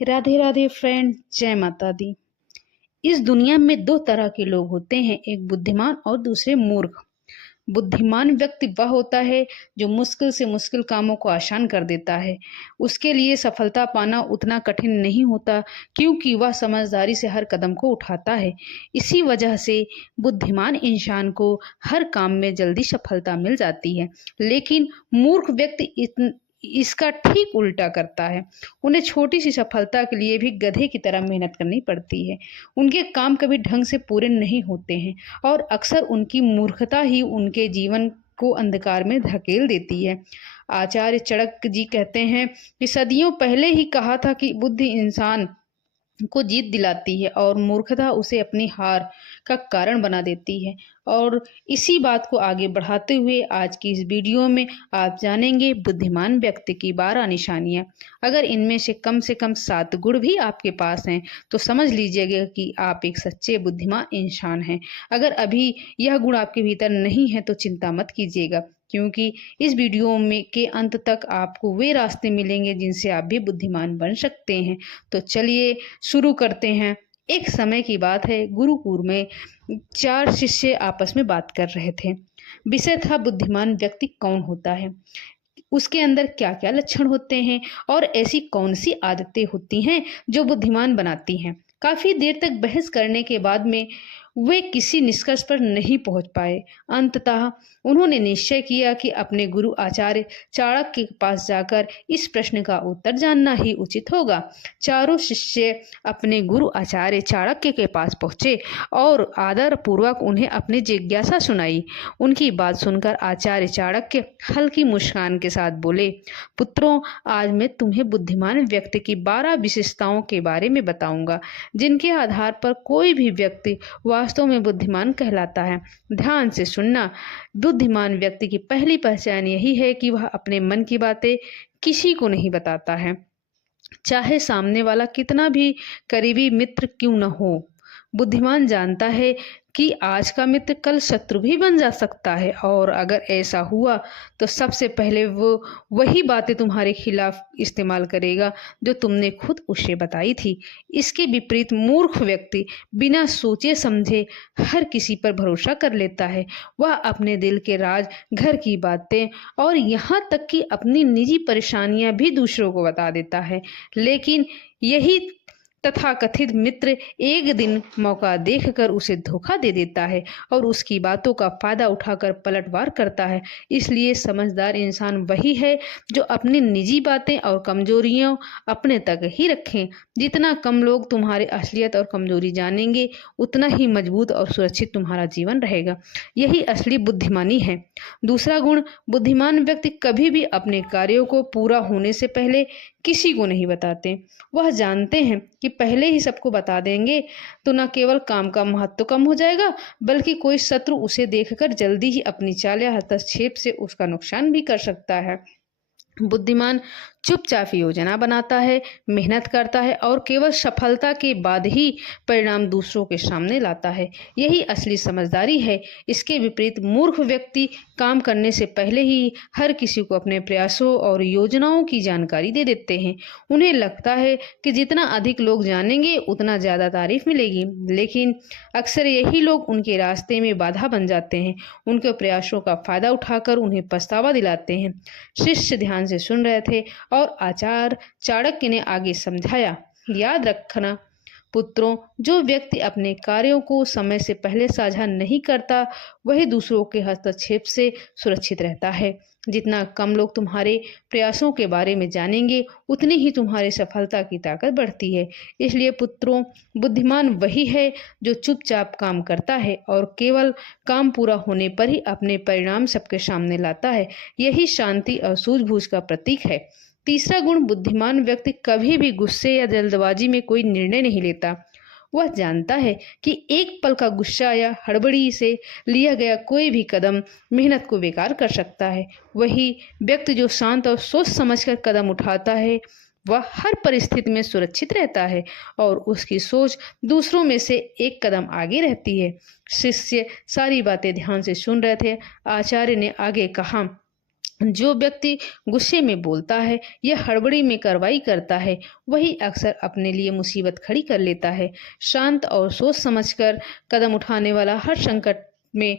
Radhe Radhe friend, जय माता दी। इस दुनिया में दो तरह के लोग होते हैं, एक बुद्धिमान और दूसरे मूर्ख। बुद्धिमान व्यक्ति वह होता है जो मुश्किल से मुश्किल कामों को आसान कर देता है। उसके लिए सफलता पाना उतना कठिन नहीं होता, क्योंकि वह समझदारी से हर कदम को उठाता है। इसी वजह से बुद्धिमान इंसान को हर काम में जल्दी सफलता मिल जाती है। लेकिन मूर्ख व्यक्ति इसका ठीक उल्टा करता है। उन्हें छोटी सी सफलता के लिए भी गधे की तरह मेहनत करनी पड़ती है। उनके काम कभी ढंग से पूरे नहीं होते हैं और अक्सर उनकी मूर्खता ही उनके जीवन को अंधकार में धकेल देती है। आचार्य चाणक्य जी कहते हैं कि सदियों पहले ही कहा था कि बुद्धि इंसान को जीत दिलाती है और मूर्खता उसे अपनी हार का कारण बना देती है। और इसी बात को आगे बढ़ाते हुए आज की इस वीडियो में आप जानेंगे बुद्धिमान व्यक्ति की 12 निशानियां। अगर इनमें से कम 7 गुण भी आपके पास हैं तो समझ लीजिएगा कि आप एक सच्चे बुद्धिमान इंसान हैं। अगर अभी यह गुण आपके भीतर नहीं है तो चिंता मत कीजिएगा, क्योंकि इस वीडियो में के अंत तक आपको वे रास्ते मिलेंगे जिनसे आप भी बुद्धिमान बन सकते हैं। तो चलिए शुरू करते हैं। एक समय की बात है, गुरुकुल में 4 शिष्य आपस में बात कर रहे थे। विषय था बुद्धिमान व्यक्ति कौन होता है, उसके अंदर क्या क्या लक्षण होते हैं और ऐसी कौन सी आदतें होती हैं जो बुद्धिमान बनाती हैं। काफी देर तक बहस करने के बाद में वे किसी निष्कर्ष पर नहीं पहुंच पाए। अंततः उन्होंने निश्चय किया कि अपने गुरु आचार्य चाणक्य के पास जाकर इस प्रश्न का उत्तर जानना ही उचित होगा। चारों शिष्य अपने गुरु आचार्य चाणक्य के पास पहुंचे और आदर पूर्वक उन्हें अपनी जिज्ञासा सुनाई। उनकी बात सुनकर आचार्य चाणक्य हल्की मुस्कान के साथ बोले, पुत्रों, आज मैं तुम्हें बुद्धिमान व्यक्ति की 12 विशेषताओं के बारे में बताऊंगा, जिनके आधार पर कोई भी व्यक्ति वास्तव में बुद्धिमान कहलाता है। ध्यान से सुनना। बुद्धिमान व्यक्ति की पहली पहचान यही है कि वह अपने मन की बातें किसी को नहीं बताता है, चाहे सामने वाला कितना भी करीबी मित्र क्यों न हो। बुद्धिमान जानता है कि आज का मित्र कल शत्रु भी बन जा सकता है, और अगर ऐसा हुआ तो सबसे पहले वो वही बातें तुम्हारे खिलाफ इस्तेमाल करेगा जो तुमने खुद उसे बताई थी। इसके विपरीत मूर्ख व्यक्ति बिना सोचे समझे हर किसी पर भरोसा कर लेता है। वह अपने दिल के राज, घर की बातें और यहाँ तक कि अपनी निजी परेशानियां भी दूसरों को बता देता है। लेकिन यही तथाकथित मित्र एक दिन मौका देखकर उसे धोखा दे देता है और उसकी बातों का फायदा उठाकर पलटवार करता है। इसलिए समझदार इंसान वही है जो अपनी निजी बातें और कमजोरियां अपने तक ही रखें। जितना कम लोग तुम्हारी असलियत और कमजोरी जानेंगे, उतना ही मजबूत और सुरक्षित तुम्हारा जीवन रहेगा। यही असली बुद्धिमानी है। दूसरा गुण, बुद्धिमान व्यक्ति कभी भी अपने कार्यों को पूरा होने से पहले किसी को नहीं बताते। वह जानते हैं कि पहले ही सबको बता देंगे तो न केवल काम का महत्व कम हो जाएगा, बल्कि कोई शत्रु उसे देखकर जल्दी ही अपनी चाल या हस्तक्षेप से उसका नुकसान भी कर सकता है। बुद्धिमान चुपचाप योजना बनाता है, मेहनत करता है और केवल सफलता के बाद ही परिणाम दूसरों के सामने लाता है। यही असली समझदारी है। इसके विपरीत मूर्ख व्यक्ति काम करने से पहले ही हर किसी को अपने प्रयासों और योजनाओं की जानकारी दे देते हैं। उन्हें लगता है कि जितना अधिक लोग जानेंगे उतना ज़्यादा तारीफ मिलेगी, लेकिन अक्सर यही लोग उनके रास्ते में बाधा बन जाते हैं, उनके प्रयासों का फायदा उठाकर उन्हें पछतावा दिलाते हैं। शिष्य ध्यान से सुन रहे थे और आचार्य चाणक्य ने आगे समझाया, याद रखना पुत्रों, जो व्यक्ति अपने कार्यों को समय से पहले साझा नहीं करता, वही दूसरों के हस्तक्षेप से सुरक्षित रहता है। जितना कम लोग तुम्हारे प्रयासों के बारे में जानेंगे, उतनी ही तुम्हारी सफलता की ताकत बढ़ती है। इसलिए पुत्रों, बुद्धिमान वही है जो चुपचाप काम करता है और केवल काम पूरा होने पर ही अपने परिणाम सबके सामने लाता है। यही शांति और सूझबूझ का प्रतीक है। तीसरा गुण, बुद्धिमान व्यक्ति कभी भी गुस्से या जल्दबाजी में कोई निर्णय नहीं लेता। वह जानता है कि एक पल का गुस्सा या हड़बड़ी से लिया गया कोई भी कदम मेहनत को बेकार कर सकता है। वही व्यक्ति जो शांत और सोच समझकर कदम उठाता है, वह हर परिस्थिति में सुरक्षित रहता है और उसकी सोच दूसरों में से एक कदम आगे रहती है। शिष्य सारी बातें ध्यान से सुन रहे थे। आचार्य ने आगे कहा, जो व्यक्ति गुस्से में बोलता है या हड़बड़ी में कार्रवाई करता है, वही अक्सर अपने लिए मुसीबत खड़ी कर लेता है। शांत और सोच समझकर कदम उठाने वाला हर संकट में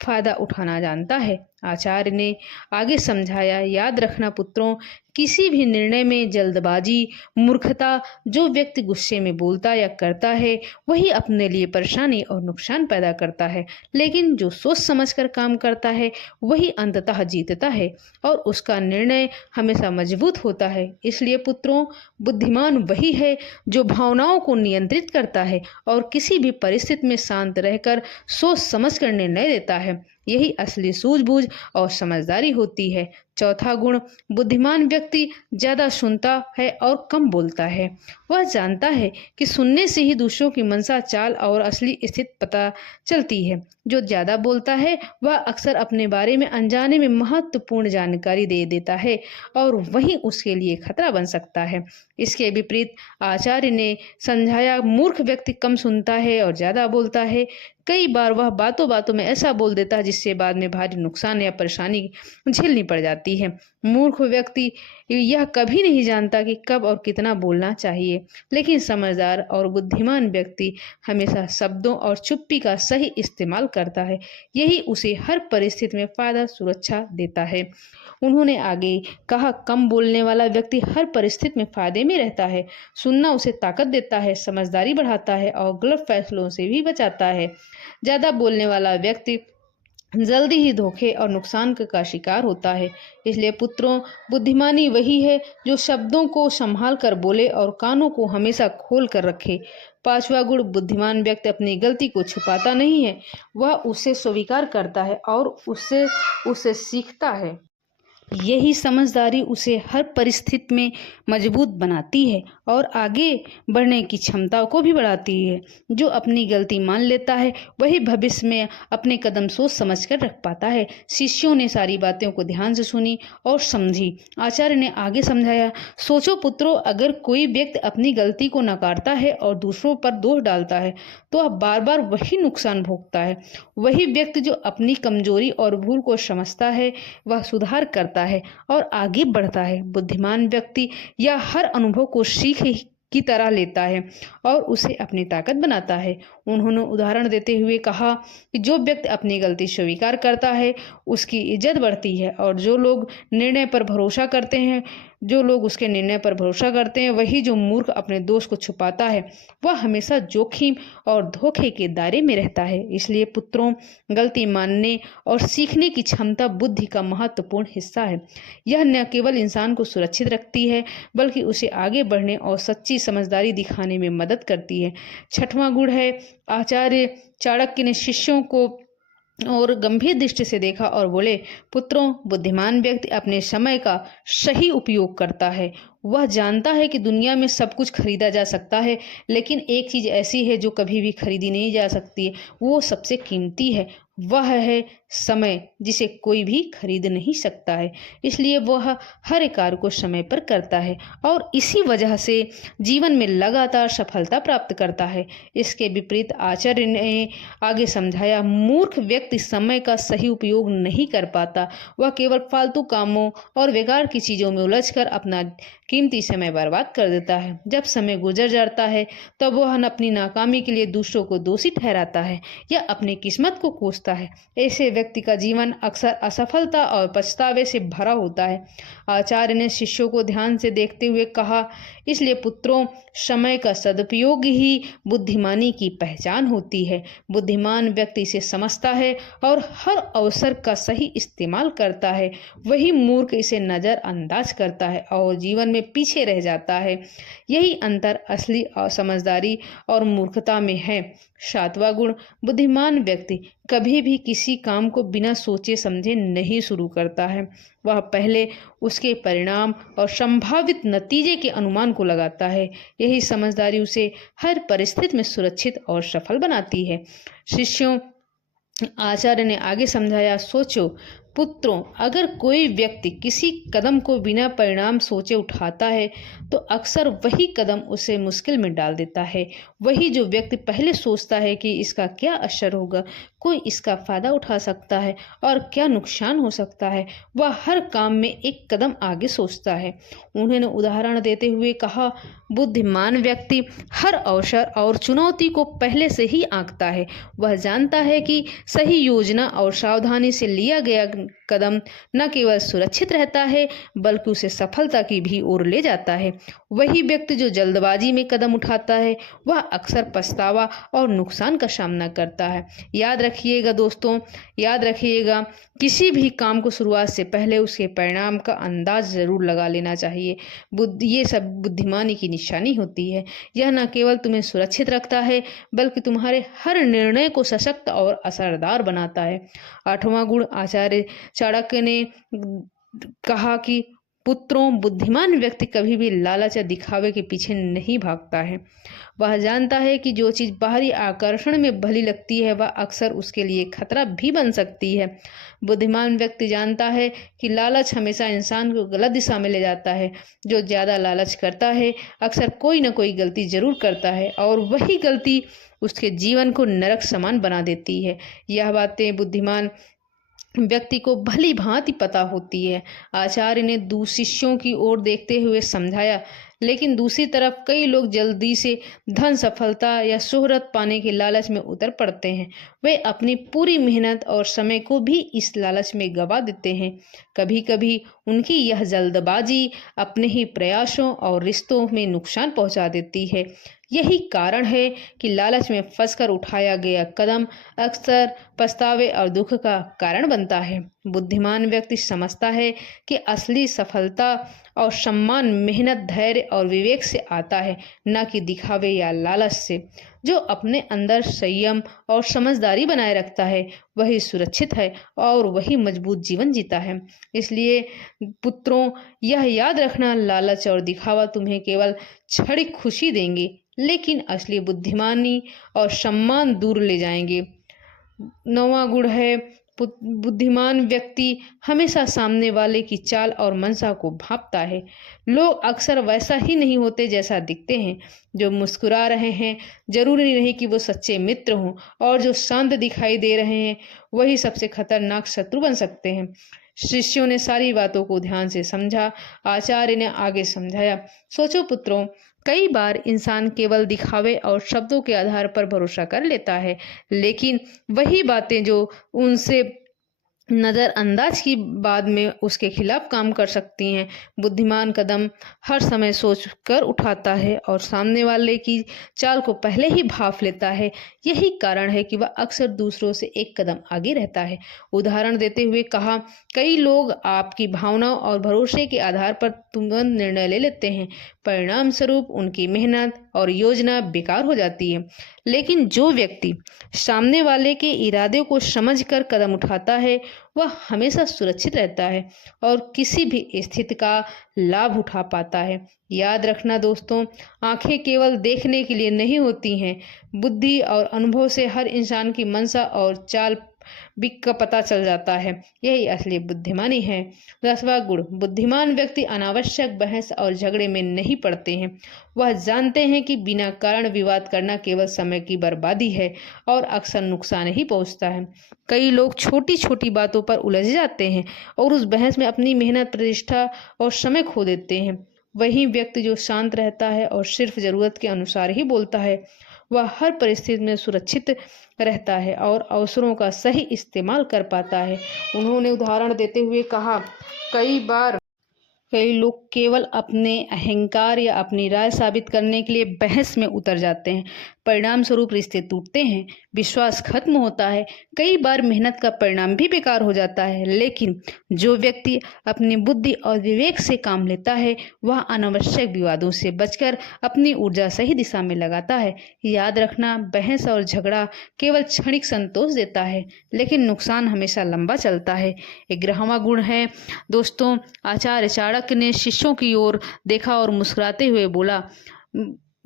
फायदा उठाना जानता है। आचार्य ने आगे समझाया, याद रखना पुत्रों, किसी भी निर्णय में जल्दबाजी, मूर्खता, जो व्यक्ति गुस्से में बोलता या करता है, वही अपने लिए परेशानी और नुकसान पैदा करता है। लेकिन जो सोच समझकर काम करता है, वही अंततः जीतता है और उसका निर्णय हमेशा मजबूत होता है। इसलिए पुत्रों, बुद्धिमान वही है जो भावनाओं को नियंत्रित करता है और किसी भी परिस्थिति में शांत रहकर सोच समझकर निर्णय लेता है। यही असली सूझबूझ और समझदारी होती है। चौथा गुण, बुद्धिमान व्यक्ति ज्यादा सुनता है और कम बोलता है। वह जानता है कि सुनने से ही दूसरों की मंशा, चाल और असली स्थिति पता चलती है। जो ज्यादा बोलता है वह अक्सर अपने बारे में अनजाने में महत्वपूर्ण जानकारी दे देता है और वही उसके लिए खतरा बन सकता है। इसके विपरीत आचार्य ने समझाया, मूर्ख व्यक्ति कम सुनता है और ज्यादा बोलता है। कई बार वह बातों बातों में ऐसा बोल देता है जिससे बाद में भारी नुकसान या परेशानी झेलनी पड़ जाती है। मूर्ख व्यक्ति यह कभी नहीं जानता कि कब और कितना बोलना चाहिए, लेकिन समझदार और बुद्धिमान व्यक्ति हमेशा शब्दों और चुप्पी का सही इस्तेमाल करता है। यही उसे हर परिस्थिति में फायदा सुरक्षा देता है। उन्होंने आगे कहा, कम बोलने वाला व्यक्ति हर परिस्थिति में फायदे में रहता है। सुनना उसे ताकत देता है, समझदारी बढ़ाता है और गलत फैसलों से भी बचाता है। ज्यादा बोलने वाला व्यक्ति जल्दी ही धोखे और नुकसान का शिकार होता है। इसलिए पुत्रों, बुद्धिमानी वही है जो शब्दों को संभाल कर बोले और कानों को हमेशा खोल कर रखे। पांचवा गुण, बुद्धिमान व्यक्ति अपनी गलती को छुपाता नहीं है, वह उसे स्वीकार करता है और उससे सीखता है। यही समझदारी उसे हर परिस्थिति में मजबूत बनाती है और आगे बढ़ने की क्षमता को भी बढ़ाती है। जो अपनी गलती मान लेता है, वही भविष्य में अपने कदम सोच समझकर रख पाता है। शिष्यों ने सारी बातों को ध्यान से सुनी और समझी। आचार्य ने आगे समझाया, सोचो पुत्रों, अगर कोई व्यक्ति अपनी गलती को नकारता है और दूसरों पर दोष डालता है, तो वह बार बार वही नुकसान भोगता है। वही व्यक्ति जो अपनी कमजोरी और भूल को समझता है, वह सुधार करता है और आगे बढ़ता है। बुद्धिमान व्यक्ति यह हर अनुभव को सीख की तरह लेता है और उसे अपनी ताकत बनाता है। उन्होंने उदाहरण देते हुए कहा कि जो व्यक्ति अपनी गलती स्वीकार करता है, उसकी इज्जत बढ़ती है और जो लोग उसके निर्णय पर भरोसा करते हैं, वही जो मूर्ख अपने दोष को छुपाता है, वह हमेशा जोखिम और धोखे के दायरे में रहता है। इसलिए पुत्रों, गलती मानने और सीखने की क्षमता बुद्धि का महत्वपूर्ण हिस्सा है। यह न केवल इंसान को सुरक्षित रखती है, बल्कि उसे आगे बढ़ने और सच्ची समझदारी दिखाने में मदद करती है। छठवां गुण है, आचार्य चाणक्य ने शिष्यों को और गंभीर दृष्टि से देखा और बोले, पुत्रों, बुद्धिमान व्यक्ति अपने समय का सही उपयोग करता है। वह जानता है कि दुनिया में सब कुछ खरीदा जा सकता है, लेकिन एक चीज ऐसी है जो कभी भी खरीदी नहीं जा सकती है, वो सबसे कीमती है। वह है समय, जिसे कोई भी खरीद नहीं सकता है। इसलिए वह हर कार्य को समय पर करता है और इसी वजह से जीवन में लगातार सफलता प्राप्त करता है। इसके विपरीत आचार्य ने आगे समझाया, मूर्ख व्यक्ति समय का सही उपयोग नहीं कर पाता। वह केवल फालतू कामों और बेकार की चीजों में उलझकर अपना कीमती समय बर्बाद कर देता है। जब समय गुजर जाता है, तब वह अपनी नाकामी के लिए दूसरों को दोषी ठहराता है या अपनी किस्मत को कोसता है। ऐसे व्यक्ति का जीवन अक्सर असफलता और पछतावे से भरा होता है। आचार्य ने शिष्यों को ध्यान से देखते हुए कहा, इसलिए पुत्रों, समय का सदुपयोग ही बुद्धिमानी की पहचान होती है। बुद्धिमान व्यक्ति इसे समझता है और हर अवसर का सही इस्तेमाल करता है। वही मूर्ख इसे नजरअंदाज करता है और जीवन में पीछे रह जाता है। यही अंतर असली समझदारी और मूर्खता में है। सातवां गुण, बुद्धिमान व्यक्ति कभी भी किसी काम को बिना सोचे समझे नहीं शुरू करता है। वह पहले उसके परिणाम और संभावित नतीजे के अनुमान को लगाता है। यही समझदारी उसे हर परिस्थिति में सुरक्षित और सफल बनाती है। शिष्यों, आचार्य ने आगे समझाया, सोचो, पुत्रों, अगर कोई व्यक्ति किसी कदम को बिना परिणाम सोचे उठाता है तो अक्सर वही कदम उसे मुश्किल में डाल देता है। वही जो व्यक्ति पहले सोचता है कि इसका क्या असर होगा, कोई इसका फायदा उठा सकता है और क्या नुकसान हो सकता है, वह हर काम में एक कदम आगे सोचता है। उन्होंने उदाहरण देते हुए कहा, बुद्धिमान व्यक्ति हर अवसर और चुनौती को पहले से ही आंकता है। वह जानता है कि सही योजना और सावधानी से लिया गया कदम न केवल सुरक्षित रहता है बल्कि उसे सफलता की भी ओर ले जाता है। वही व्यक्ति जो जल्दबाजी में कदम उठाता है वह अक्सर पछतावा और नुकसान का सामना करता है। याद रखिएगा दोस्तों, याद रखिएगा, किसी भी काम को शुरुआत से पहले उसके परिणाम का अंदाज जरूर लगा लेना चाहिए। ये सब बुद्धिमानी की निशानी होती है। यह न केवल तुम्हें सुरक्षित रखता है बल्कि तुम्हारे हर निर्णय को सशक्त और असरदार बनाता है। 8वां गुण, आचार्य चाणक्य ने कहा कि पुत्रों, बुद्धिमान व्यक्ति कभी भी लालच या दिखावे के पीछे नहीं भागता है। वह जानता है कि जो चीज बाहरी आकर्षण में भली लगती है वह अक्सर उसके लिए खतरा भी बन सकती है। बुद्धिमान व्यक्ति जानता है कि लालच हमेशा इंसान को गलत दिशा में ले जाता है। जो ज्यादा लालच करता है अक्सर कोई न कोई गलती जरूर करता है और वही गलती उसके जीवन को नरक समान बना देती है। यह बातें बुद्धिमान व्यक्ति को भली भांति पता होती है। आचार्य ने शिष्यों की ओर देखते हुए समझाया, लेकिन दूसरी तरफ कई लोग जल्दी से धन, सफलता या शोहरत पाने के लालच में उतर पड़ते हैं। वे अपनी पूरी मेहनत और समय को भी इस लालच में गवा देते हैं। कभी कभी उनकी यह जल्दबाजी अपने ही प्रयासों और रिश्तों में नुकसान पहुंचा देती है। यही कारण है कि लालच में फंसकर उठाया गया कदम अक्सर पछतावे और दुख का कारण बनता है। बुद्धिमान व्यक्ति समझता है कि असली सफलता और सम्मान मेहनत, धैर्य और विवेक से आता है, न कि दिखावे या लालच से। जो अपने अंदर संयम और समझदारी बनाए रखता है वही सुरक्षित है और वही मजबूत जीवन जीता है। इसलिए पुत्रों, यह याद रखना, लालच और दिखावा तुम्हें केवल क्षणिक खुशी देंगे लेकिन असली बुद्धिमानी और सम्मान दूर ले जाएंगे। 9वां गुण है, बुद्धिमान व्यक्ति हमेशा सामने वाले की चाल और मंशा को भांपता है। लोग अक्सर वैसा ही नहीं होते जैसा दिखते हैं। जो मुस्कुरा रहे हैं जरूरी नहीं कि वो सच्चे मित्र हों और जो शांत दिखाई दे रहे हैं वही सबसे खतरनाक शत्रु बन सकते हैं। शिष्यों ने सारी बातों को ध्यान से समझा। आचार्य ने आगे समझाया, सोचो पुत्रों, कई बार इंसान केवल दिखावे और शब्दों के आधार पर भरोसा कर लेता है, लेकिन वही बातें जो उनसे नज़रअंदाज की बाद में उसके खिलाफ काम कर सकती हैं। बुद्धिमान कदम हर समय सोच कर उठाता है और सामने वाले की चाल को पहले ही भांप लेता है। यही कारण है कि वह अक्सर दूसरों से एक कदम आगे रहता है। उदाहरण देते हुए कहा, कई लोग आपकी भावनाओं और भरोसे के आधार पर तुरंत निर्णय ले लेते हैं। परिणाम स्वरूप उनकी मेहनत और योजना बेकार हो जाती है। लेकिन जो व्यक्ति सामने वाले के इरादे को समझकर कदम उठाता है वह हमेशा सुरक्षित रहता है और किसी भी स्थिति का लाभ उठा पाता है। याद रखना दोस्तों, आंखें केवल देखने के लिए नहीं होती हैं। बुद्धि और अनुभव से हर इंसान की मंशा और चाल भी का पता चल जाता है। यही असली बुद्धिमानी है। 10वां गुण, बुद्धिमान व्यक्ति अनावश्यक बहस और झगड़े में नहीं पड़ते हैं। वह जानते हैं कि बिना कारण विवाद करना केवल समय की बर्बादी है और अक्सर नुकसान ही पहुंचता है। कई लोग छोटी छोटी बातों पर उलझ जाते हैं और उस बहस में अपनी मेहनत, प्रतिष्ठा और समय खो देते हैं। वही व्यक्ति जो शांत रहता है और सिर्फ जरूरत के अनुसार ही बोलता है वह हर परिस्थिति में सुरक्षित रहता है और अवसरों का सही इस्तेमाल कर पाता है। उन्होंने उदाहरण देते हुए कहा, कई लोग केवल अपने अहंकार या अपनी राय साबित करने के लिए बहस में उतर जाते हैं। परिणाम स्वरूप रिश्ते टूटते हैं, विश्वास खत्म होता है, कई बार मेहनत का परिणाम भी बेकार हो जाता है। लेकिन जो व्यक्ति अपनी बुद्धि और विवेक से काम लेता है वह अनावश्यक विवादों से बचकर अपनी ऊर्जा सही दिशा में लगाता है। याद रखना, बहस और झगड़ा केवल क्षणिक संतोष देता है लेकिन नुकसान हमेशा लंबा चलता है। 11वां गुण है दोस्तों, आचार्य चाणक्य ने शिष्यों की ओर देखा और मुस्कुराते हुए बोला,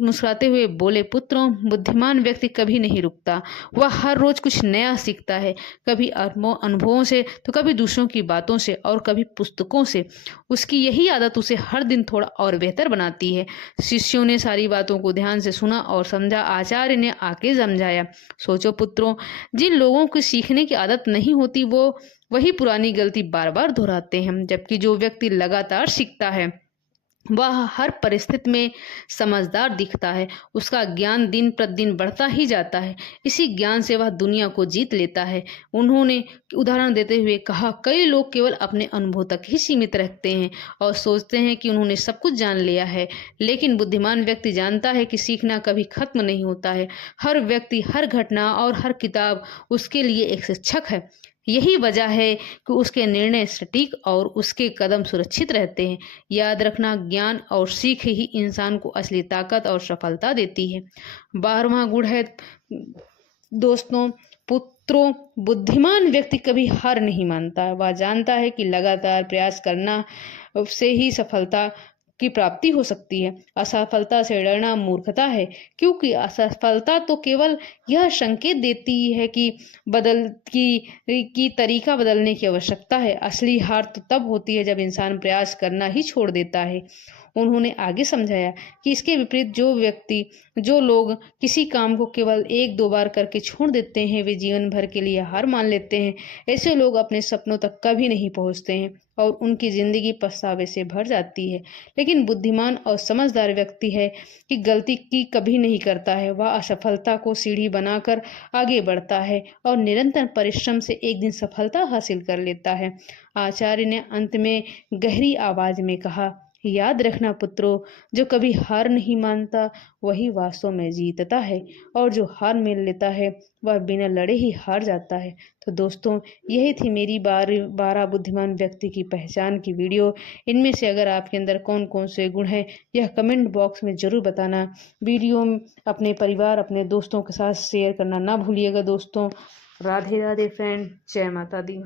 मुस्कुराते हुए बोले, पुत्रों, बुद्धिमान व्यक्ति कभी नहीं रुकता। वह हर रोज कुछ नया सीखता है, कभी अनुभवों से, तो कभी दूसरों की बातों से और कभी पुस्तकों से। उसकी यही आदत उसे हर दिन थोड़ा और बेहतर बनाती है। शिष्यों ने सारी बातों को ध्यान से सुना और समझा। आचार्य ने आके समझाया, सोचो पुत्रों, जिन लोगों की सीखने की आदत नहीं होती वो वही पुरानी गलती बार बार दोहराते हैं, जबकि जो व्यक्ति लगातार सीखता है वह हर परिस्थिति में समझदार दिखता है। उसका ज्ञान दिन प्रतिदिन बढ़ता ही जाता है। इसी ज्ञान से वह दुनिया को जीत लेता है। उन्होंने उदाहरण देते हुए कहा, कई लोग केवल अपने अनुभव तक ही सीमित रखते हैं और सोचते हैं कि उन्होंने सब कुछ जान लिया है, लेकिन बुद्धिमान व्यक्ति जानता है कि सीखना कभी खत्म नहीं होता है। हर व्यक्ति, हर घटना और हर किताब उसके लिए एक शिक्षक है। यही वजह है कि उसके निर्णय सटीक और उसके कदम सुरक्षित रहते हैं। याद रखना, ज्ञान और सीख ही इंसान को असली ताकत और सफलता देती है। 12वां गुण है दोस्तों, पुत्रों, बुद्धिमान व्यक्ति कभी हार नहीं मानता। वह जानता है कि लगातार प्रयास करना से ही सफलता की प्राप्ति हो सकती है। असफलता से डरना मूर्खता है, क्योंकि असफलता तो केवल यह संकेत देती है कि तरीका बदलने की आवश्यकता है। असली हार तो तब होती है जब इंसान प्रयास करना ही छोड़ देता है। उन्होंने आगे समझाया कि इसके विपरीत जो लोग किसी काम को केवल 1-2 बार करके छोड़ देते हैं, वे जीवन भर के लिए हार मान लेते हैं। ऐसे लोग अपने सपनों तक कभी नहीं पहुंचते हैं और उनकी जिंदगी पछतावे से भर जाती है। लेकिन बुद्धिमान और समझदार व्यक्ति है कि गलती की कभी नहीं करता है। वह असफलता को सीढ़ी बनाकर आगे बढ़ता है और निरंतर परिश्रम से एक दिन सफलता हासिल कर लेता है। आचार्य ने अंत में गहरी आवाज में कहा, याद रखना पुत्रों, जो कभी हार नहीं मानता वही वास्तव में जीतता है, और जो हार मान लेता है वह बिना लड़े ही हार जाता है। तो दोस्तों, यही थी मेरी 12 बुद्धिमान व्यक्ति की पहचान की वीडियो। इनमें से अगर आपके अंदर कौन कौन से गुण हैं यह कमेंट बॉक्स में ज़रूर बताना। वीडियो अपने परिवार, अपने दोस्तों के साथ शेयर करना ना भूलिएगा दोस्तों। राधे राधे फ्रेंड, जय माता दी।